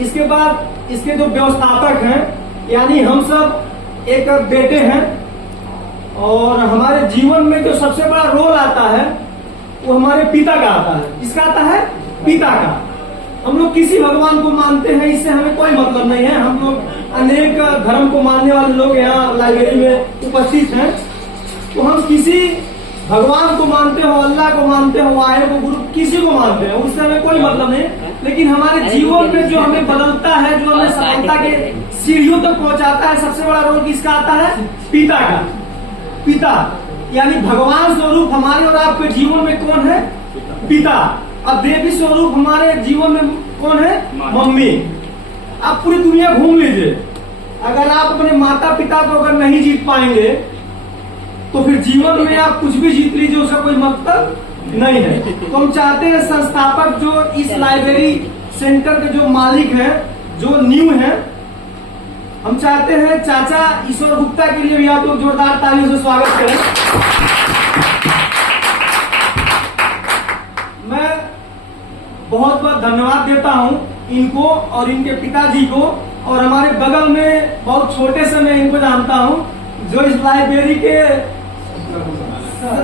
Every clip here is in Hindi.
इसके बाद इसके जो व्यवस्थापक हैं, यानी हम सब एक बेटे हैं, और हमारे जीवन में जो सबसे बड़ा रोल आता है वो हमारे पिता का आता है। किसका आता है? पिता का। हम लोग किसी भगवान को मानते हैं, इससे हमें कोई मतलब नहीं है। हम लोग अनेक धर्म को मानने वाले लोग यहाँ लाइब्रेरी में उपस्थित हैं, तो हम किसी भगवान को मानते हो, अल्लाह को मानते हो, वाहे को, गुरु, किसी को मानते हो, उससे हमें कोई मतलब नहीं। लेकिन हमारे जीवन में जो हमें बदलता है, जो हमें सफलता के सीढ़ियों तक पहुंचाता है, सबसे बड़ा रोल किसका आता है? पिता का। पिता यानी भगवान स्वरूप हमारे और आपके जीवन में कौन है? पिता। अब देवी स्वरूप हमारे जीवन में कौन है? मम्मी। आप पूरी दुनिया घूम लीजिए, अगर आप अपने माता पिता को अगर नहीं जीत पाएंगे तो फिर जीवन में आप कुछ भी जीत लीजिए, उसका कोई मतलब नहीं है। तो हम चाहते हैं संस्थापक जो इस लाइब्रेरी सेंटर के जो मालिक हैं, जो न्यू हैं, हम चाहते हैं चाचा ईश्वर गुप्ता के लिए भी आप लोग जोरदार तालियों से स्वागत करें। मैं बहुत बहुत धन्यवाद देता हूं इनको और इनके पिताजी को, और हमारे बगल में बहुत छोटे से मैं इनको जानता हूं, जो इस लाइब्रेरी के सह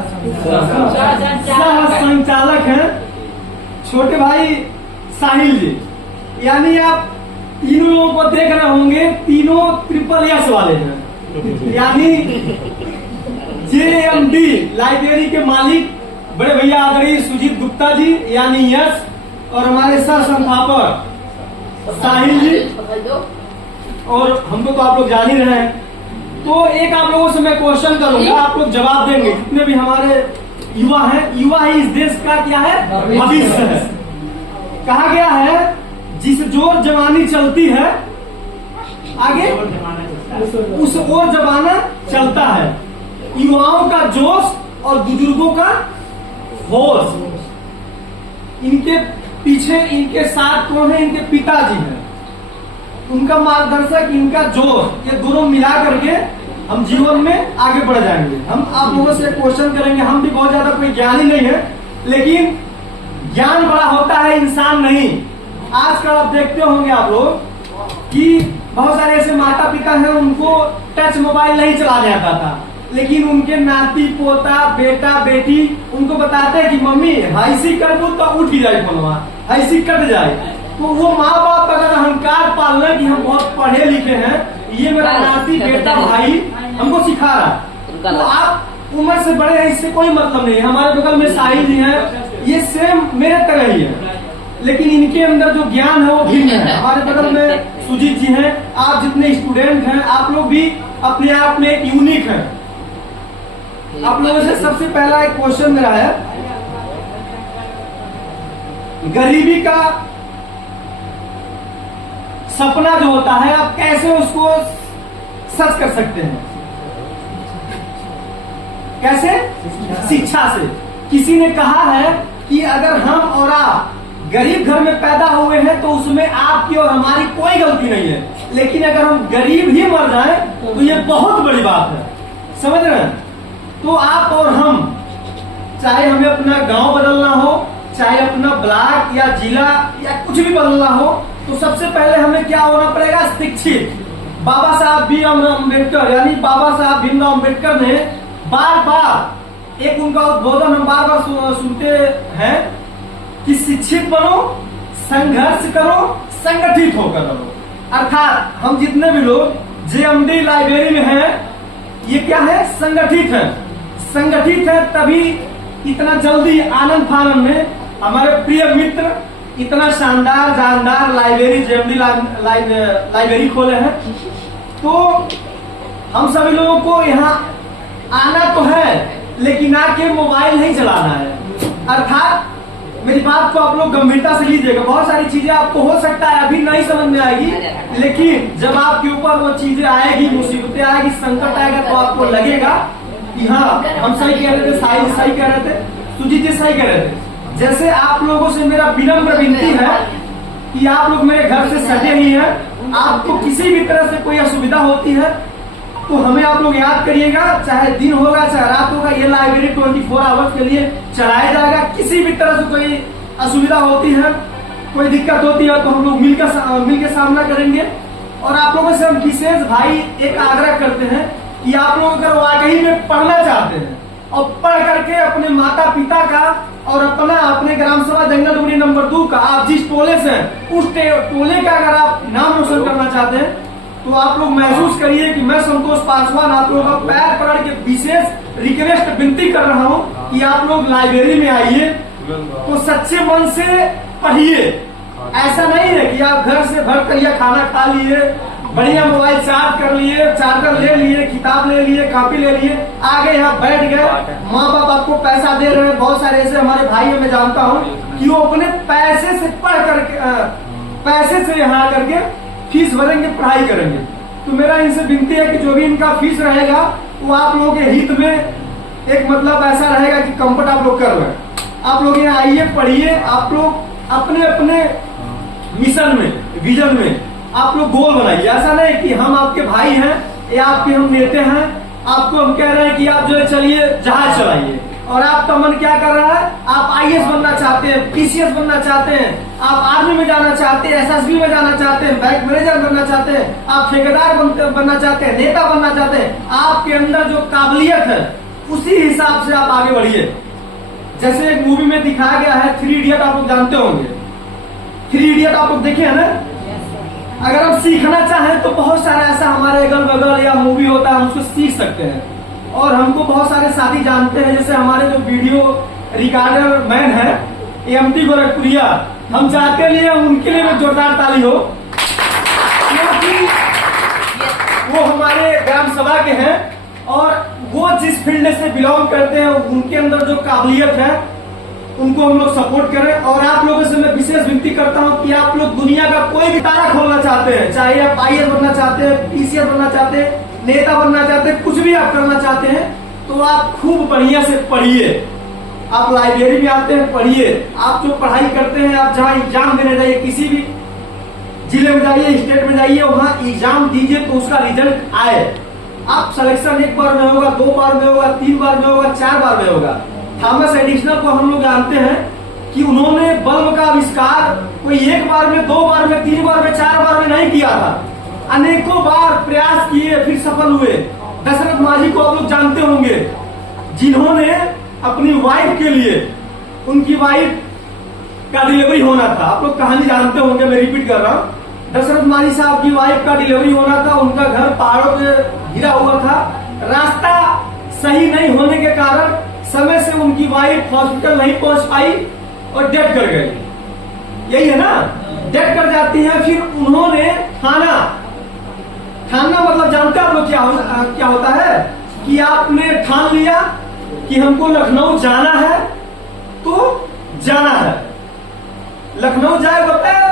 संचालक हैं, छोटे भाई साहिल जी। यानी आप तीनों लोगों को देख रहे होंगे, तीनों ट्रिपल एस वाले हैं, यानी JMD लाइब्रेरी के मालिक बड़े भैया आदरणीय सुजीत गुप्ता जी यानी यश, और हमारे सह संस्थापक साहिल जी, और हमको तो आप लोग जान ही रहे हैं। तो एक आप लोगों से मैं क्वेश्चन करूंगा, आप लोग जवाब देंगे। जितने भी हमारे युवा हैं, युवा ही इस देश का क्या है? भविष्य है। कहा गया है जिस जोर जवानी चलती है आगे उस और जमाना चलता है। युवाओं का जोश और बुजुर्गों का होश। इनके पीछे, इनके साथ कौन है? इनके पिताजी हैं, उनका मार्गदर्शक, इनका जोश, ये दोनों मिला करके हम जीवन में आगे बढ़ जाएंगे। हम आप लोगों से क्वेश्चन करेंगे। हम भी बहुत ज्यादा कोई ज्ञानी नहीं है, लेकिन ज्ञान बड़ा होता है इंसान नहीं। आजकल आप देखते होंगे आप लोग कि बहुत सारे ऐसे माता पिता हैं, उनको टच मोबाइल नहीं चलाने आता था, लेकिन उनके नाती पोता, बेटा बेटी उनको बताते हैं कि मम्मी हाइसी कर दो तो उठ ही जाए फोनवा, हाइसी कट जाए। तो वो माँ बाप अगर अहंकार पाल रहे कि हम बहुत पढ़े लिखे हैं, ये मेरा नाती बेटा भाई हमको सिखा रहा है, तो आप उम्र से बड़े हैं, इससे कोई मतलब नहीं है। हमारे बगल में साहिल जी हैं, ये सेम मेरे तरह ही है, लेकिन इनके अंदर जो ज्ञान है वो भिन्न है। हमारे बगल में सुजीत जी हैं, आप जितने स्टूडेंट हैं, आप लोग भी अपने आप में एक यूनिक हैं। आप लोगों से सबसे पहला एक क्वेश्चन मेरा है, गरीबी का सपना जो होता है, आप कैसे उसको सच कर सकते हैं? कैसे? शिक्षा से। किसी ने कहा है कि अगर हम और आप गरीब घर में पैदा हुए हैं तो उसमें आपकी और हमारी कोई गलती नहीं है, लेकिन अगर हम गरीब ही मर जाएं तो ये बहुत बड़ी बात है। समझ रहे हैं? तो आप और हम, चाहे हमें अपना गांव बदलना हो, चाहे अपना ब्लॉक या जिला या कुछ भी बदलना हो, तो सबसे पहले हमें क्या होना पड़ेगा? शिक्षित। बाबा साहब भीमराव अम्बेडकर यानी बाबा साहब भीमराव अम्बेडकर ने बार बार एक उनका उद्बोधन हम बार बार सुनते हैं कि शिक्षित बनो, संघर्ष करो, संगठित होकर रहो। अर्थात हम जितने भी लोग JMD लाइब्रेरी में हैं, ये क्या है? संगठित है। संगठित है तभी इतना जल्दी आनंद फानंद में हमारे प्रिय मित्र इतना शानदार जानदार लाइब्रेरी JMD लाइब्रेरी खोले हैं। तो हम सभी लोगों को यहाँ आना तो है, लेकिन आके मोबाइल नहीं चलाना है। अर्थात मेरी बात को आप लोग गंभीरता से लीजिएगा। बहुत सारी चीजें आपको हो सकता है अभी नहीं समझ में आएगी, लेकिन जब आपके ऊपर वो चीजें आएगी, मुसीबतें आएगी, संकट आएगा, तो आपको लगेगा कि हाँ हम सही कह रहे थे, साहिल सही कह रहे थे, सुजीत जी सही कह रहे थे। जैसे आप लोगों से मेरा विनम्र विनती है कि आप लोग मेरे घर से सटे ही हैं, आपको किसी भी तरह से कोई असुविधा होती है तो हमें आप लोग याद करिएगा, चाहे दिन होगा चाहे रात होगा, ये लाइब्रेरी 24 आवर्स के लिए चलाया जाएगा। किसी भी तरह से कोई असुविधा होती है कोई दिक्कत होती है तो हम लोग मिलकर सामना करेंगे। और आप लोगों से हम विशेष भाई एक आग्रह करते हैं कि आप लोग अगर वाकई में पढ़ना चाहते हैं और पढ़ करके अपने माता पिता का और अपने ग्राम सभा जंगल डुगरी नंबर 2 का, आप जिस टोले से हैं उस टोले का अगर आप नाम रोशन करना चाहते हैं तो आप लोग महसूस करिए कि मैं संतोष पासवान आप लोगों का पैर पकड़ के विशेष रिक्वेस्ट विनती कर रहा हूँ कि आप लोग लाइब्रेरी में आइए तो सच्चे मन से पढ़िए। ऐसा नहीं है कि आप घर से भर कर या खाना खा लिए, बढ़िया मोबाइल चार्ज कर लिए, चार्जर ले लिए, किताब ले लिए, कॉपी ले लिए, आगे यहाँ बैठ गए, माँ बाप आपको पैसा दे रहे हैं। बहुत सारे ऐसे हमारे भाई मैं जानता हूँ कि वो अपने पैसे से पढ़ करके पैसे से यहाँ करके फीस भरेंगे, पढ़ाई करेंगे। तो मेरा इनसे विनती है कि जो भी इनका फीस रहेगा वो आप लोगों के हित में एक मतलब ऐसा रहेगा कि कंफर्ट आप लोग कर रहे हैं। आप लोग यहाँ आइए, पढ़िए। आप लोग अपने अपने मिशन में, विजन में आप लोग गोल बनाइए। ऐसा नहीं कि हम आपके भाई हैं या आपके हम नेता हैं, आपको हम कह रहे हैं कि आप जो है चलिए जहाज चलाइए और आपका मन क्या कर रहा है, आप आईएएस बनना चाहते हैं, पीसीएस बनना चाहते हैं, आप आर्मी में जाना चाहते हैं, एसएसबी में जाना चाहते हैं, बैंक मैनेजर बनना चाहते हैं, आप ठेकेदार बनना चाहते हैं, नेता बनना चाहते हैं। आपके अंदर जो काबिलियत है उसी हिसाब से आप आगे बढ़िए। जैसे एक मूवी में दिखाया गया है 3 इडियट, आप लोग जानते होंगे 3 इडियट, आप लोग देखे है ना। अगर आप सीखना चाहें तो बहुत सारा ऐसा हमारे अगल बगल या मूवी होता है, हम उसको सीख सकते हैं। और हमको बहुत सारे साथी जानते हैं, जैसे हमारे जो वीडियो रिकॉर्डर मैन है एमटी गोरखपुरिया, हम चाहते लिए उनके लिए भी जोरदार ताली हो, क्योंकि वो हमारे ग्राम सभा के हैं और वो जिस फील्ड से बिलोंग करते हैं उनके अंदर जो काबिलियत है उनको हम लोग सपोर्ट करें। और आप लोगों से मैं विशेष विनती करता हूं कि आप लोग दुनिया का कोई भी तारा खोलना चाहते हैं, चाहे आप आईएएस बनना चाहते हैं, पीसीएस बनना चाहते हैं, नेता बनना चाहते हैं, कुछ भी आप करना चाहते हैं तो आप खूब बढ़िया से पढ़िए। आप लाइब्रेरी में आते हैं, पढ़िए। आप जो पढ़ाई करते हैं, आप जहाँ एग्जाम देने जाइए, किसी भी जिले में जाइए, स्टेट में जाइए, वहाँ एग्जाम दीजिए तो उसका रिजल्ट आए। आप सिलेक्शन 1 बार में होगा, 2 बार में होगा, 3 बार में होगा, 4 बार में होगा। थॉमस एडिसन को हम लोग जानते हैं कि उन्होंने बल्ब का आविष्कार कोई 1 बार में, 2 बार में, 3 बार में, 4 बार में नहीं किया था, अनेकों बार प्रयास किए फिर सफल हुए। दशरथ माझी को आप लोग जानते होंगे, जिन्होंने अपनी वाइफ के लिए, उनकी वाइफ का डिलीवरी होना था, आप लोग कहानी जानते होंगे, मैं रिपीट कर रहा हूँ। दशरथ माझी साहब की वाइफ का डिलीवरी होना था, उनका घर पहाड़ों पे घिरा हुआ था, रास्ता सही नहीं होने के कारण समय से उनकी वाइफ हॉस्पिटल नहीं पहुंच पाई और डेथ कर गई। यही है ना, डेथ कर जाती है। फिर उन्होंने ठानना मतलब जानते हैं आप लोग क्या होता है कि आपने ठान लिया कि हमको लखनऊ जाना है तो जाना है। लखनऊ जाए बताए